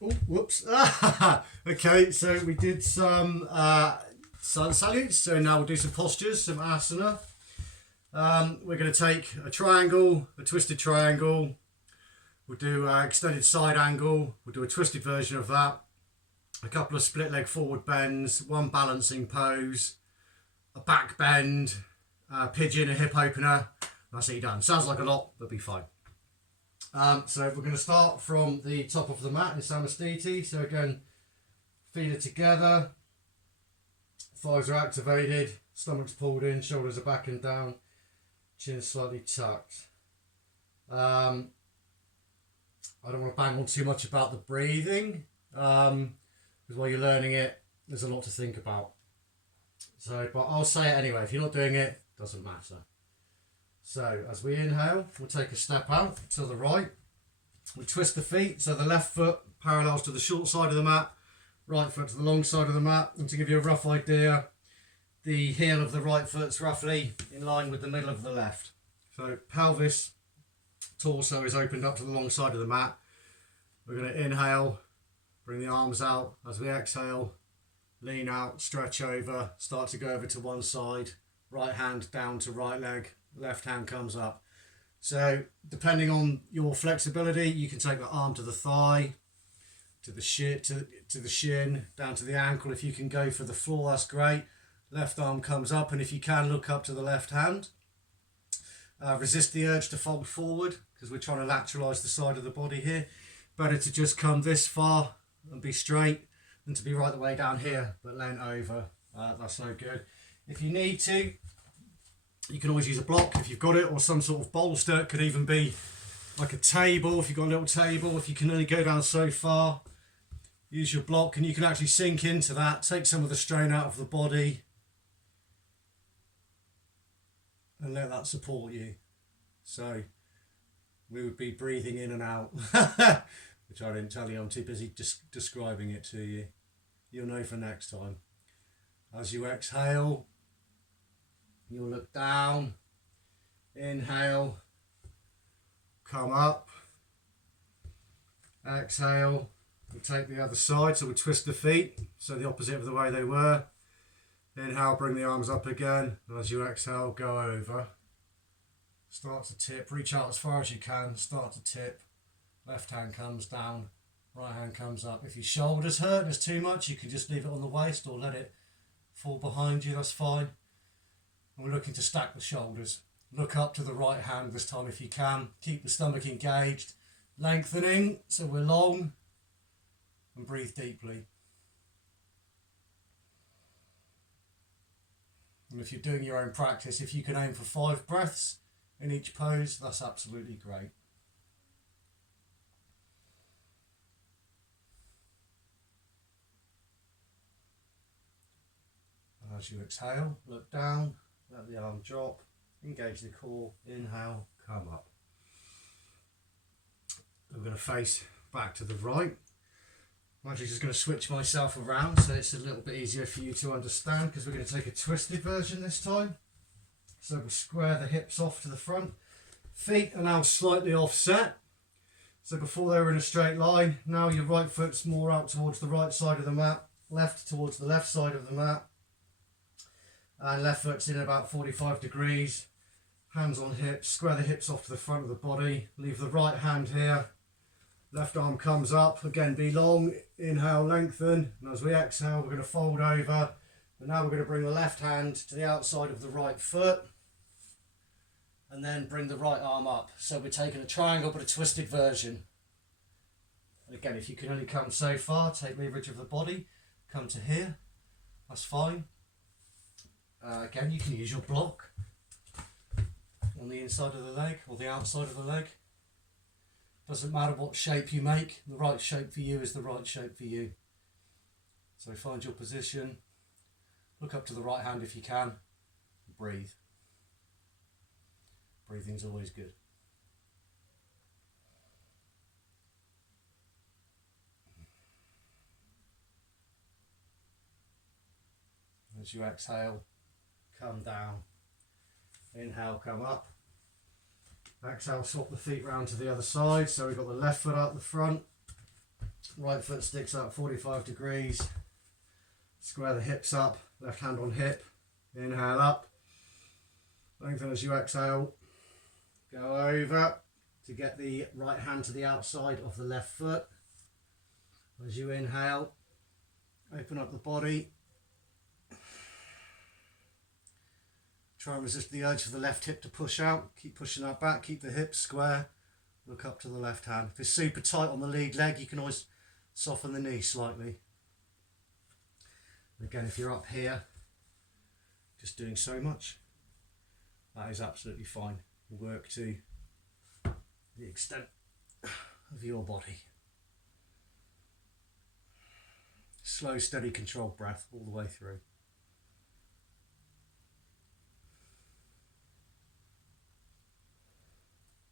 Oh, whoops. Okay, so we did some sun salutes. So now we'll do some postures, some asana. We're going to take a triangle, a twisted triangle. We'll do an extended side angle. We'll do a twisted version of that. A couple of split leg forward bends, one balancing pose, a back bend, a pigeon, a hip opener. That's it, done. Sounds like a lot, but be fine. So we're going to start from the top of the mat in Samastiti. So again, feet are together, thighs are activated, stomach's pulled in, shoulders are back and down, chin slightly tucked. I don't want to bang on too much about the breathing, because while you're learning it, there's a lot to think about. So, but I'll say it anyway. If you're not doing it, doesn't matter. So as we inhale, we'll take a step out to the right. We twist the feet, so the left foot parallels to the short side of the mat, right foot to the long side of the mat. And to give you a rough idea, the heel of the right foot's roughly in line with the middle of the left. So pelvis, torso is opened up to the long side of the mat. We're going to inhale, bring the arms out. As we exhale, lean out, stretch over, start to go over to one side, right hand down to right leg, left hand comes up. So depending on your flexibility, you can take the arm to the thigh, to the shin, down to the ankle. If you can go for the floor, that's great. Left arm comes up, and if you can, look up to the left hand. Resist the urge to fold forward, because we're trying to lateralize the side of the body here. Better to just come this far and be straight than to be right the way down here but leant over. That's no good. If you need to, you can always use a block if you've got it, or some sort of bolster. It could even be like a table if you've got a little table. If you can only go down so far, use your block, and you can actually sink into that, take some of the strain out of the body, and let that support you. So we would be breathing in and out, which I didn't tell you. I'm too busy describing it to you. You'll know for next time. As you exhale, you'll look down, inhale, come up, exhale, we'll take the other side, so we'll twist the feet, so the opposite of the way they were. Inhale, bring the arms up again, and as you exhale, go over. Start to tip, reach out as far as you can, start to tip, left hand comes down, right hand comes up. If your shoulders hurt and it's too much, you can just leave it on the waist or let it fall behind you, that's fine. And we're looking to stack the shoulders. Look up to the right hand this time if you can. Keep the stomach engaged, lengthening so we're long, and breathe deeply. And if you're doing your own practice, if you can aim for 5 breaths in each pose, that's absolutely great. And as you exhale, look down, let the arm drop, engage the core, inhale, come up. I'm going to face back to the right. I'm actually just going to switch myself around so it's a little bit easier for you to understand, because we're going to take a twisted version this time. So we'll square the hips off to the front. Feet are now slightly offset. So before they were in a straight line, now your right foot's more out towards the right side of the mat, left towards the left side of the mat. And left foot's in about 45 degrees. Hands on hips, square the hips off to the front of the body. Leave the right hand here. Left arm comes up, again be long, inhale, lengthen, and as we exhale we're going to fold over, but now we're going to bring the left hand to the outside of the right foot, and then bring the right arm up. So we're taking a triangle but a twisted version. And again, if you can only come so far, take leverage of the body, come to here, that's fine. Again, you can use your block on the inside of the leg or the outside of the leg. Doesn't matter what shape you make, the right shape for you is the right shape for you. So find your position, look up to the right hand if you can, breathe. Breathing's always good. As you exhale, come down. Inhale, come up. Exhale, swap the feet round to the other side. So we've got the left foot out the front, Right foot sticks out 45 degrees. Square the hips up, left hand on hip. Inhale up. Lengthen as you exhale. Go over to get the right hand to the outside of the left foot. As you inhale, open up the body. Try and resist the urge for the left hip to push out. Keep pushing that back, keep the hips square. Look up to the left hand. If it's super tight on the lead leg, you can always soften the knee slightly. Again, if you're up here, just doing so much, that is absolutely fine. Work to the extent of your body. Slow, steady, controlled breath all the way through.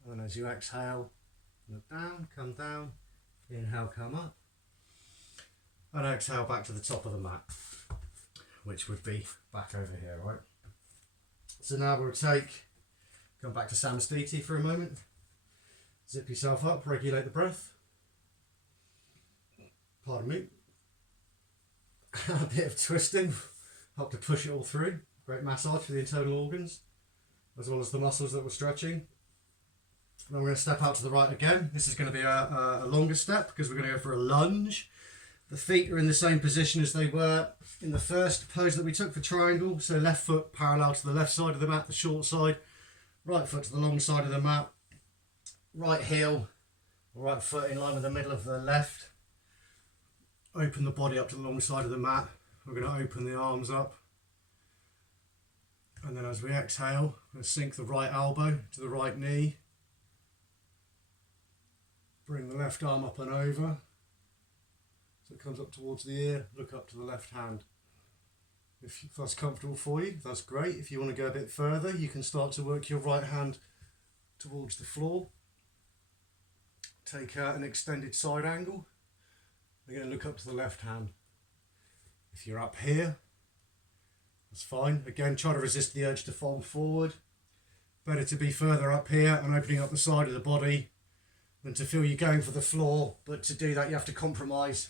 And as you exhale, look down, come down, inhale, come up, and exhale back to the top of the mat, which would be back over here, right? So now we'll come back to Samastiti for a moment. Zip yourself up, regulate the breath. Pardon me. A bit of twisting, help to push it all through. Great massage for the internal organs, as well as the muscles that we're stretching. Then we're going to step out to the right again. This is going to be a longer step because we're going to go for a lunge. The feet are in the same position as they were in the first pose that we took for triangle. So left foot parallel to the left side of the mat, the short side. Right foot to the long side of the mat. Right heel, right foot in line with the middle of the left. Open the body up to the long side of the mat. We're going to open the arms up. And then as we exhale, we're going to sink the right elbow to the right knee. Bring the left arm up and over. So it comes up towards the ear, look up to the left hand. If that's comfortable for you, that's great. If you want to go a bit further, you can start to work your right hand towards the floor. Take an extended side angle. Again, look up to the left hand. If you're up here, that's fine. Again, try to resist the urge to fold forward. Better to be further up here and opening up the side of the body than to feel you're going for the floor. But to do that, you have to compromise.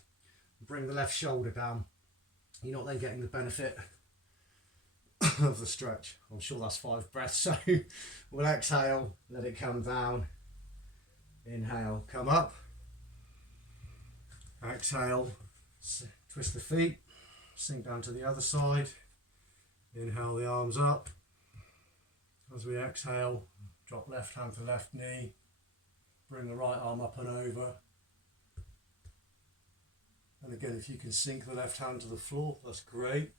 Bring the left shoulder down. You're not then getting the benefit of the stretch. I'm sure that's 5 breaths. So we'll exhale, let it come down. Inhale, come up. Exhale, twist the feet, sink down to the other side. Inhale the arms up. As we exhale, drop left hand to left knee. Bring the right arm up and over. And again, if you can sink the left hand to the floor, that's great.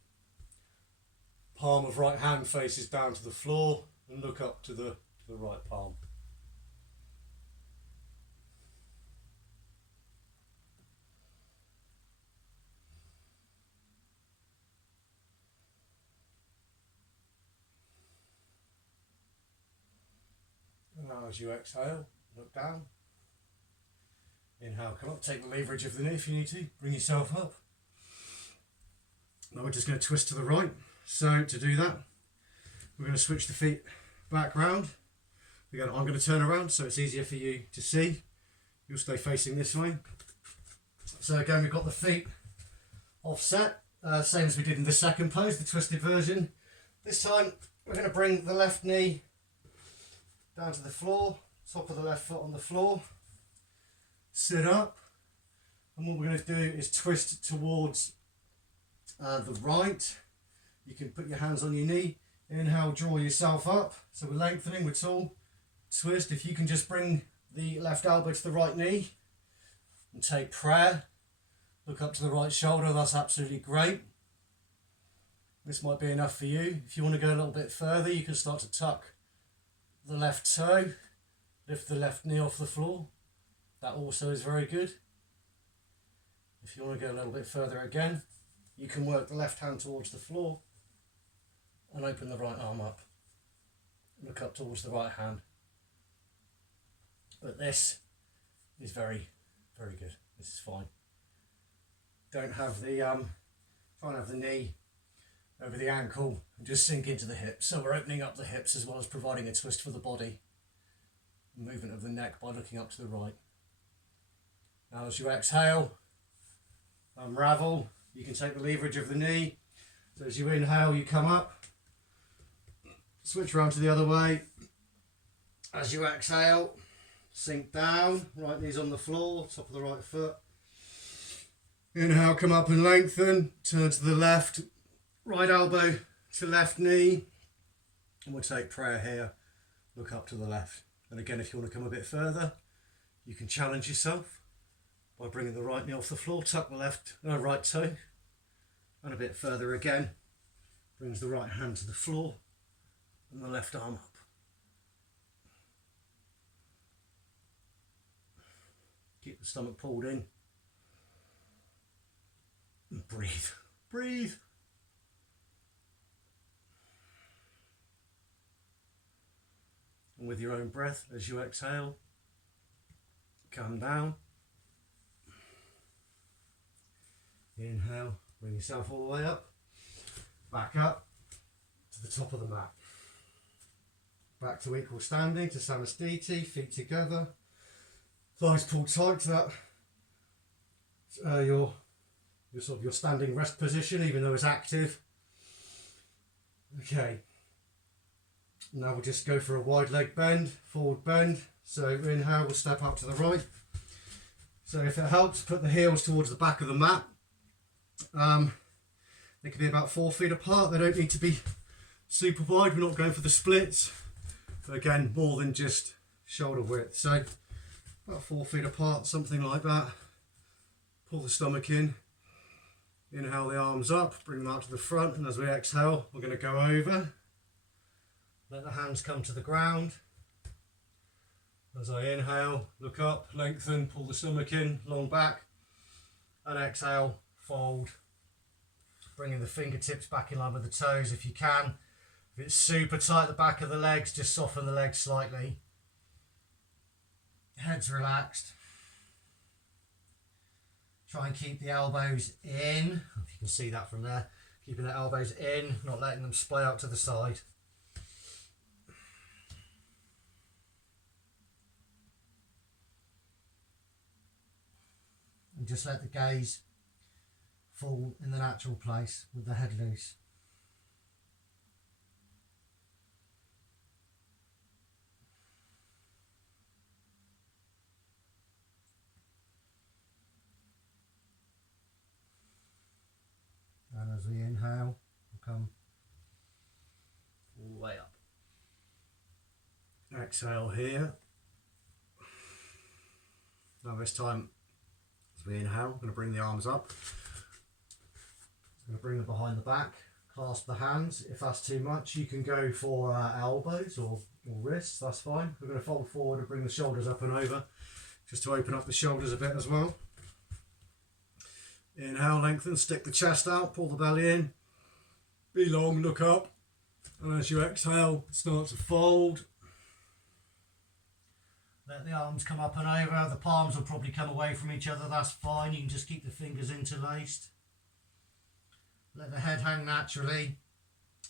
Palm of right hand faces down to the floor and look up to the right palm. And now as you exhale, look down. Inhale, come up, take the leverage of the knee if you need to, bring yourself up. Now we're just going to twist to the right. So to do that, we're going to switch the feet back round. Again, I'm going to turn around so it's easier for you to see. You'll stay facing this way. So again, we've got the feet offset, same as we did in the second pose, the twisted version. This time, we're going to bring the left knee down to the floor, top of the left foot on the floor. Sit up, and what we're going to do is twist towards the right. You can put your hands on your knee. Inhale, draw yourself up. So we're lengthening, we're tall. Twist. If you can just bring the left elbow to the right knee and take prayer. Look up to the right shoulder, that's absolutely great. This might be enough for you. If you want to go a little bit further, you can start to tuck the left toe, lift the left knee off the floor. That also is very good. If you want to go a little bit further again, you can work the left hand towards the floor and open the right arm up. Look up towards the right hand. But this is very, very good. This is fine. Don't have the, try and have the knee over the ankle and just sink into the hips. So we're opening up the hips as well as providing a twist for the body. Movement of the neck by looking up to the right. Now as you exhale, unravel. You can take the leverage of the knee. So as you inhale, you come up. Switch around to the other way. As you exhale, sink down. Right knee's on the floor, top of the right foot. Inhale, come up and lengthen. Turn to the left. Right elbow to left knee. And we'll take prayer here. Look up to the left. And again, if you want to come a bit further, you can challenge yourself by bringing the right knee off the floor, tuck the right toe, and a bit further again. Brings the right hand to the floor and the left arm up. Keep the stomach pulled in. And breathe. Breathe. And with your own breath, as you exhale, come down. Inhale, bring yourself all the way up. Back up to the top of the mat. Back to equal standing, to Samastiti, feet together. Thighs pulled tight to that, your standing rest position, even though it's active. Okay. Now we'll just go for a wide leg bend, forward bend. So inhale, we'll step up to the right. So if it helps, put the heels towards the back of the mat. They can be about 4 feet apart. They don't need to be super wide. We're not going for the splits. But again, more than just shoulder width. So about 4 feet apart, something like that. Pull the stomach in. Inhale the arms up, bring them out to the front. And as we exhale, we're going to go over. Let the hands come to the ground. As I inhale, look up, lengthen, pull the stomach in, long back. And exhale, fold. Bringing the fingertips back in line with the toes if you can. If it's super tight at the back of the legs, just soften the legs slightly. Head's relaxed. Try and keep the elbows in. If you can see that from there. Keeping the elbows in, not letting them splay out to the side. And just let the gaze fall in the natural place with the head loose. And as we inhale, we'll come all the way up. Exhale here. Now this time, as we inhale, I'm going to bring the arms up. I'm going to bring them behind the back, clasp the hands. If that's too much, you can go for elbows or wrists, that's fine. We're going to fold forward and bring the shoulders up and over, just to open up the shoulders a bit as well. Inhale, lengthen, stick the chest out, pull the belly in. Be long, look up. And as you exhale, start to fold. Let the arms come up and over. The palms will probably come away from each other, that's fine. You can just keep the fingers interlaced. Let the head hang naturally.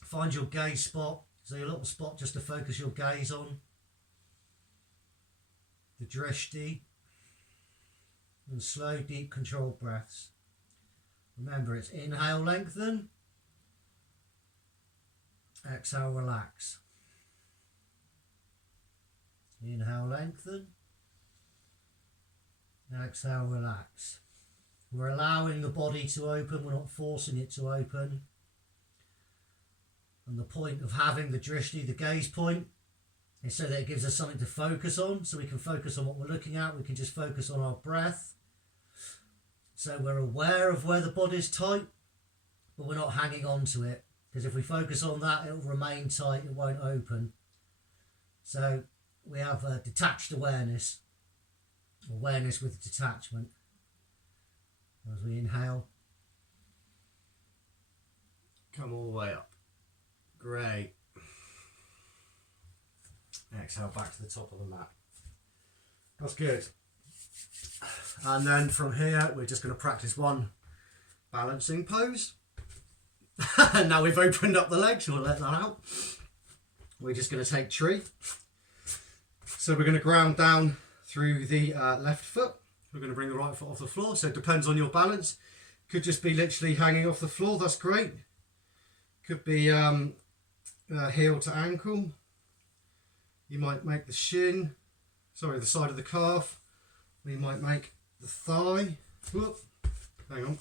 Find your gaze spot. So your little spot just to focus your gaze on. The drishti. And slow, deep, controlled breaths. Remember, it's inhale, lengthen. Exhale, relax. Inhale, lengthen. Exhale, relax. We're allowing the body to open, we're not forcing it to open. And the point of having the drishti, the gaze point, is so that it gives us something to focus on, so we can focus on what we're looking at, we can just focus on our breath. So we're aware of where the body's tight, but we're not hanging on to it. Because if we focus on that, it'll remain tight, it won't open. So we have a detached awareness with detachment. As we inhale, come all the way up. Great. Exhale back to the top of the mat. That's good. And then from here, we're just going to practice one balancing pose. Now we've opened up the legs, we'll let that out. We're just going to take tree. So we're going to ground down through the left foot. we're going to bring the right foot off the floor. So it depends on your balance. Could just be literally hanging off the floor, that's great. Could be heel to ankle. You might make the shin, sorry, the side of the calf. We might make the thigh. Whoop, hang on.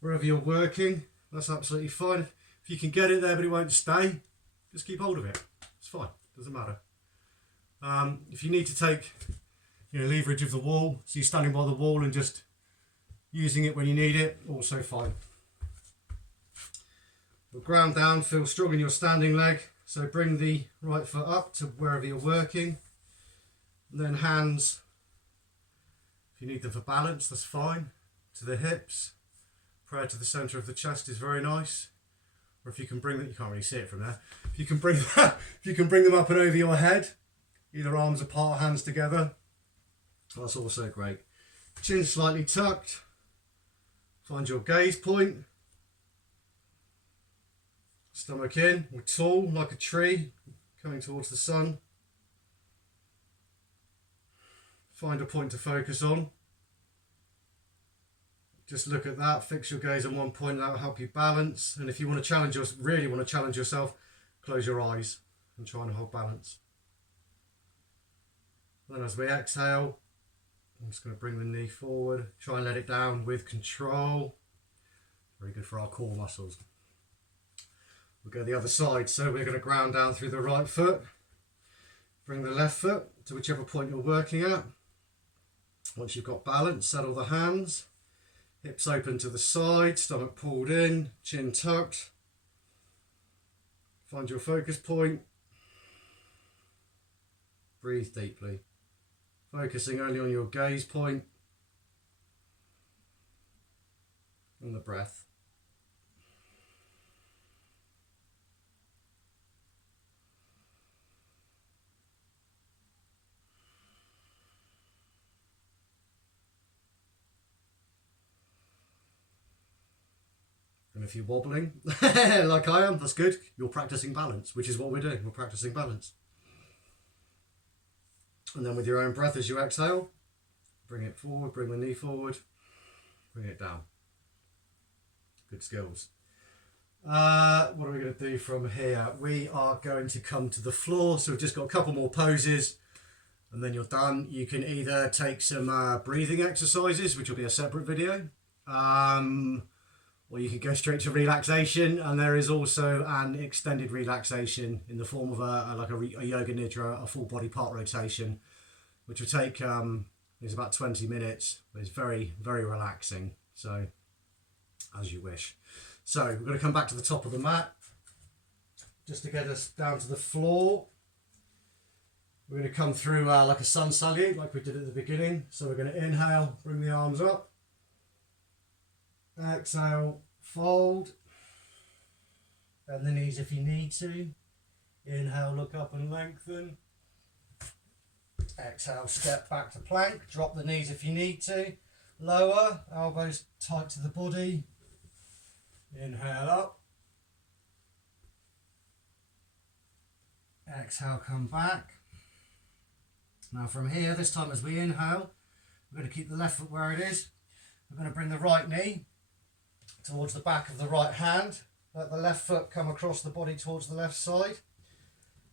Wherever you're working, that's absolutely fine. If you can get it there but it won't stay, just keep hold of it. It's fine, doesn't matter. If you need to take leverage of the wall, so you're standing by the wall and just using it when you need it, also fine. We'll ground down, feel strong in your standing leg. So bring the right foot up to wherever you're working. And then hands, if you need them for balance, that's fine. To the hips. Prayer to the centre of the chest is very nice. Or if you can bring them, you can't really see it from there. If you can bring them up and over your head, either arms apart, hands together, that's also great. Chin slightly tucked. Find your gaze point. Stomach in, or tall like a tree, coming towards the sun. Find a point to focus on. Just look at that, fix your gaze on one point, that will help you balance. And if you want to really want to challenge yourself, close your eyes and try and hold balance. Then as we exhale, I'm just going to bring the knee forward, try and let it down with control. Very good for our core muscles. We'll go the other side, so we're going to ground down through the right foot. Bring the left foot to whichever point you're working at. Once you've got balance, settle the hands. Hips open to the side, stomach pulled in, chin tucked. Find your focus point. Breathe deeply. Focusing only on your gaze point and the breath. And if you're wobbling, like I am, that's good. You're practicing balance, which is what we're doing. We're practicing balance. And then with your own breath as you exhale, bring it forward, bring the knee forward, bring it down. Good skills. What are we going to do from here? We are going to come to the floor. So we've just got a couple more poses and then you're done. You can either take some breathing exercises, which will be a separate video, or you can go straight to relaxation, and there is also an extended relaxation in the form of a yoga nidra, a full body part rotation, which will take is about 20 minutes. But it's very, very relaxing. So, as you wish. So we're going to come back to the top of the mat, just to get us down to the floor. We're going to come through like a sun salute, like we did at the beginning. So we're going to inhale, bring the arms up. Exhale, fold. Bend the knees if you need to. Inhale, look up and lengthen. Exhale, step back to plank. Drop the knees if you need to. Lower, elbows tight to the body. Inhale up. Exhale, come back. Now from here, this time as we inhale, we're going to keep the left foot where it is. We're going to bring the right knee towards the back of the right hand. Let the left foot come across the body towards the left side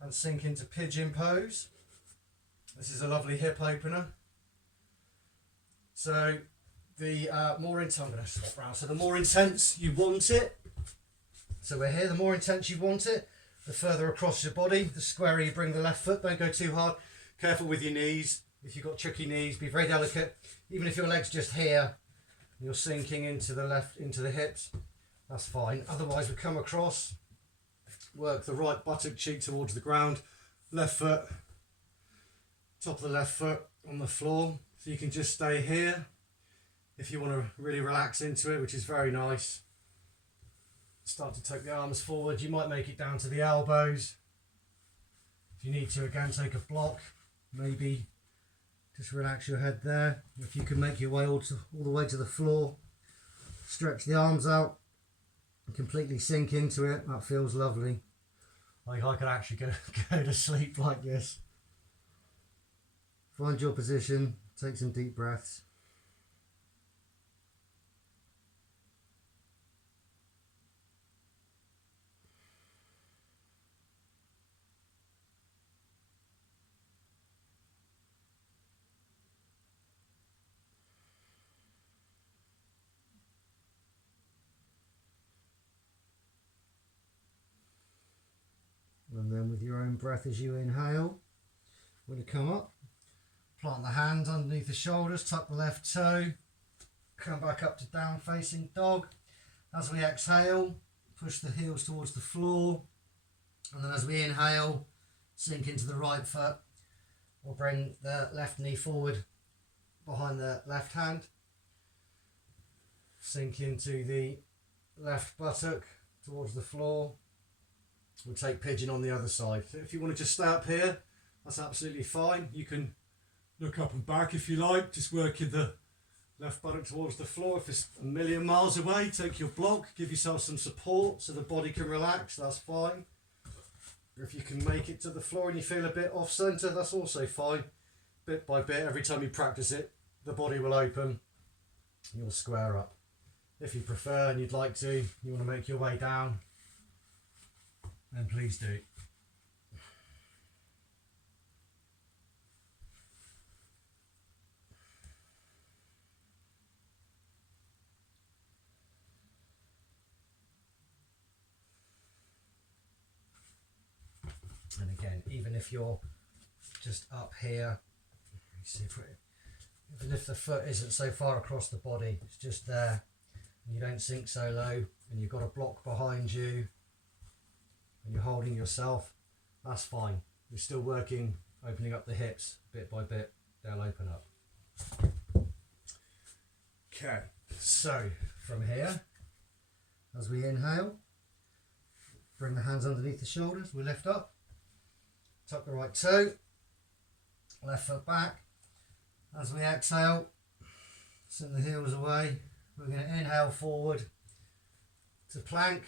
and sink into pigeon pose. This is a lovely hip opener. So the more intense, I'm going to swap around. So the more intense you want it, so we're here, the more intense you want it, the further across your body, the squarer you bring the left foot. Don't go too hard. Careful with your knees. If you've got tricky knees, be very delicate. Even if your leg's just here, you're sinking into the left, into the hips, that's fine. Otherwise, we come across, work the right buttock cheek towards the ground, left foot, top of the left foot on the floor. So you can just stay here if you want to really relax into it, which is very nice. Start to take the arms forward. You might make it down to the elbows. If you need to, again, take a block, maybe just relax your head there. If you can make your way all the way to the floor, stretch the arms out and completely sink into it. That feels lovely. Like I could actually go to sleep like this. Find your position, take some deep breaths. with your own breath as you inhale. We're going to come up, plant the hands underneath the shoulders, tuck the left toe, come back up to down facing dog. As we exhale, push the heels towards the floor, and then as we inhale, sink into the right foot. We'll bring the left knee forward behind the left hand, sink into the left buttock towards the floor. We'll take pigeon on the other side. So if you want to just stay up here, that's absolutely fine. You can look up and back if you like, just working the left buttock towards the floor. If it's a million miles away, take your block, give yourself some support so the body can relax, that's fine. If you can make it to the floor and you feel a bit off centre, that's also fine. Bit by bit, every time you practice it, the body will open, you'll square up. If you prefer and you'd like to, you want to make your way down, then please do. And again, even if you're just up here, even if the foot isn't so far across the body, it's just there, and you don't sink so low, and you've got a block behind you, and you're holding yourself, that's fine. You're still working, opening up the hips bit by bit, they'll open up. Okay, so from here, as we inhale, bring the hands underneath the shoulders, we lift up, tuck the right toe, left foot back. As we exhale, send the heels away. We're going to inhale forward to plank.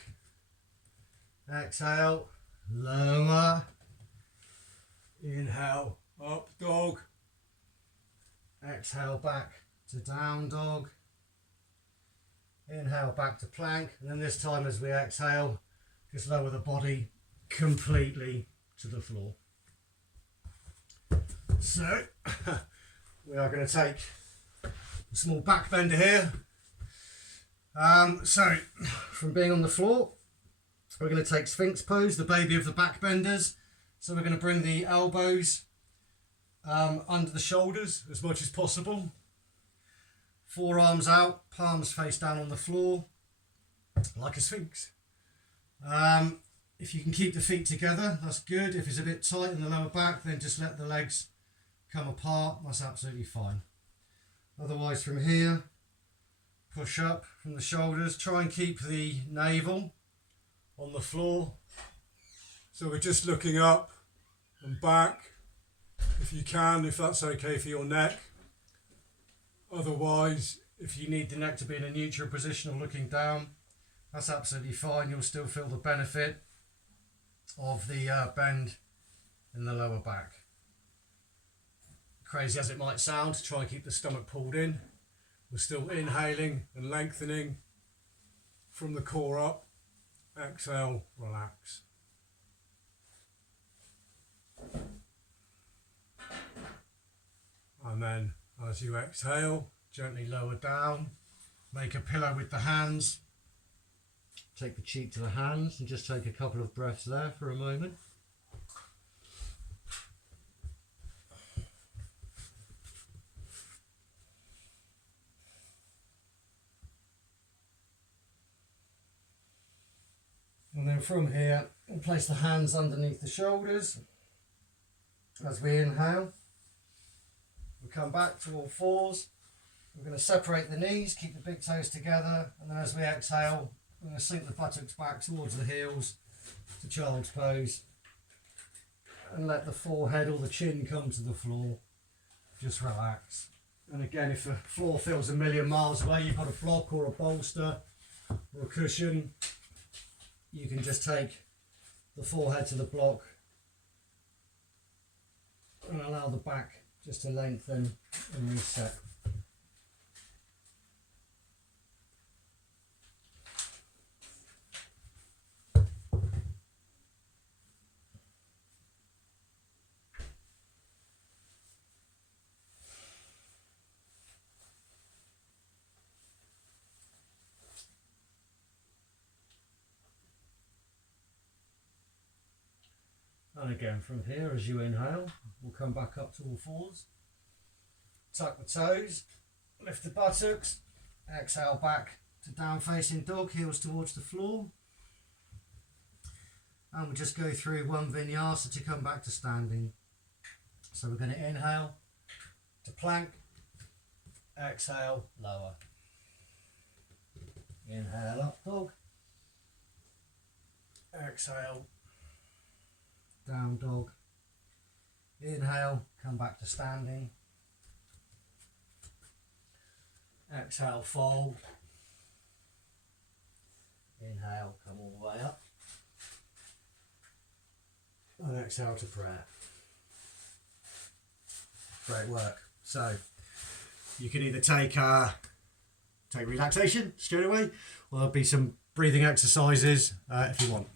Exhale, lower. Inhale, up dog. Exhale back to down dog. Inhale back to plank. And then this time as we exhale, just lower the body completely to the floor. So, we are going to take a small back bender here. So, from being on the floor, we're going to take Sphinx pose, the baby of the back benders. So we're going to bring the elbows under the shoulders as much as possible. Forearms out, palms face down on the floor, like a Sphinx. If you can keep the feet together, that's good. If it's a bit tight in the lower back, then just let the legs come apart, that's absolutely fine. Otherwise from here, push up from the shoulders, try and keep the navel on the floor. So we're just looking up and back, if you can, if that's okay for your neck. Otherwise, if you need the neck to be in a neutral position or looking down, that's absolutely fine. You'll still feel the benefit of the bend in the lower back. Crazy as it might sound, to try and keep the stomach pulled in. We're still inhaling and lengthening from the core up. Exhale, relax. And then as you exhale, gently lower down. Make a pillow with the hands. Take the cheek to the hands and just take a couple of breaths there for a moment. And then from here, we'll place the hands underneath the shoulders. As we inhale, we come back to all fours. We're going to separate the knees, keep the big toes together, and then as we exhale, we're going to sink the buttocks back towards the heels to child's pose. And let the forehead or the chin come to the floor. Just relax. And again, if the floor feels a million miles away, you've got a block or a bolster or a cushion, you can just take the forehead to the block and allow the back just to lengthen and reset. And again from here, as you inhale, we'll come back up to all fours. Tuck the toes, lift the buttocks, exhale back to down facing dog, heels towards the floor. And we'll just go through one vinyasa to come back to standing. So we're going to inhale to plank, exhale, lower. Inhale up dog, exhale, down dog. Inhale, come back to standing. Exhale, fold. Inhale, come all the way up. And exhale to prayer. Great work. So you can either take relaxation straight away, or there'll be some breathing exercises if you want.